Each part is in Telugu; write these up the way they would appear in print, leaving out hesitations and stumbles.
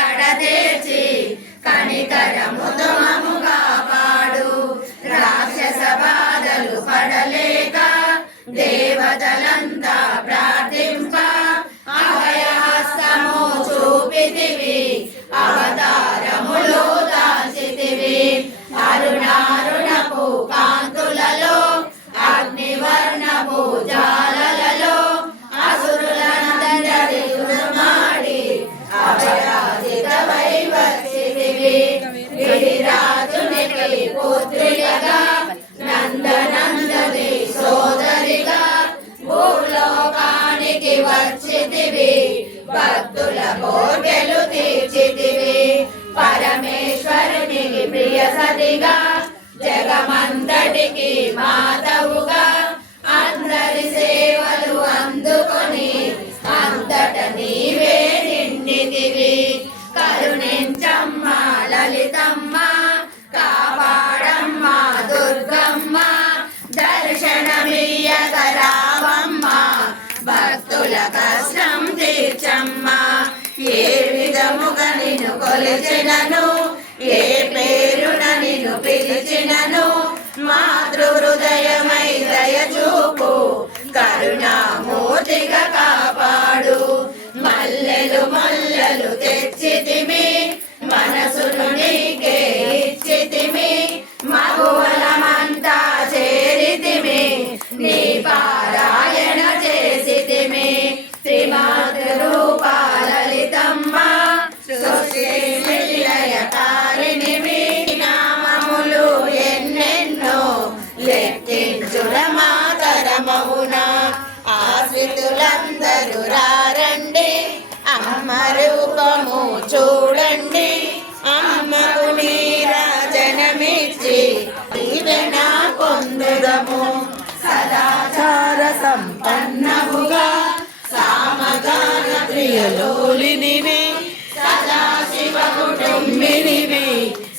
కడతేర్చి కనికరముతో మమ్ము కాపాడు. రాక్షస బాధలు పడలేక దేవతలంతా ప్రార్థింప అభయహస్తము చూపితివి, అవతారములు దాల్చితివి. అరుణారుణపు కాంతులలో అగ్నివర్ణపు జాలలలో అసురులందరి దుర్మాడి అపరాజితమై వచ్చితివి. గిరిరాజునికి పుత్రిగా నందనందని సోదరిగా భూలోకానికి వచ్చితివి. భక్తుల కోర్కెలు తీర్చితివి. పరమేశ్వరునికి ప్రియ సతిగా జగమంతటికి మాతవుగా అందరి సేవలు అందుకొని అంతట నీవే నిండితివి. కరుణించమ్మ లలితమ్మ, కాపాడమ్మ దుర్గమ్మ, దర్శనమియ్యగ రావమ్మ, భక్తుల కష్టం తీర్చమ్మ. ఏ విధముగా నిన్ను కొలిచినను, ఏ పేరున నిన్ను పిలిచినను, మాతృ హృదయమై దయచూపు, కరుణామూర్తిగా కాపాడు. మల్లెలు మల్లెలు తెచ్చితిమి, మనసును నీకే ఇచ్చితిమి, మగువలమంతా చేరితిమి, నీ పారాయణ చేసితిమి. త్రిమాతృరూప లలితమ్మ, సృష్టి లయకారిణివి, నామములు ఎన్నెన్నో లెక్కించుట మాతరమవునా. ఆశ్రితులందరూ రారండి, అమ్మ రూపము చూడండి, అమ్మకు నీరాజనమిచ్చి దీవెన పొందుదము. సదాచార సంపన్నముగా సామగాన ప్రియలోలినివి, సదాశివ కుటుంబినివి,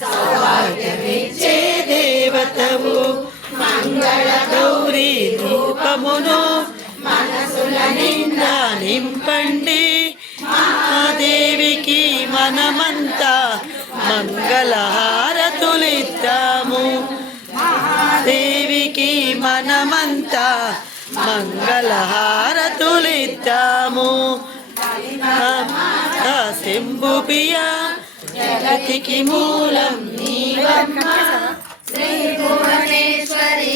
సౌభాగ్యమిచ్చే దేవతవు. మంగళ గౌరీ రూపమును మనసుల నిండా నింపండి, మహాదేవికి మనమంతా మంగళహారతులిద్దాము. మహాదేవికి మనమంతా మంగళహారతులిద్దాము. శంభు ప్రియ జగతికి మూలం నీవమ్మ, శ్రీ భువనేశ్వరి.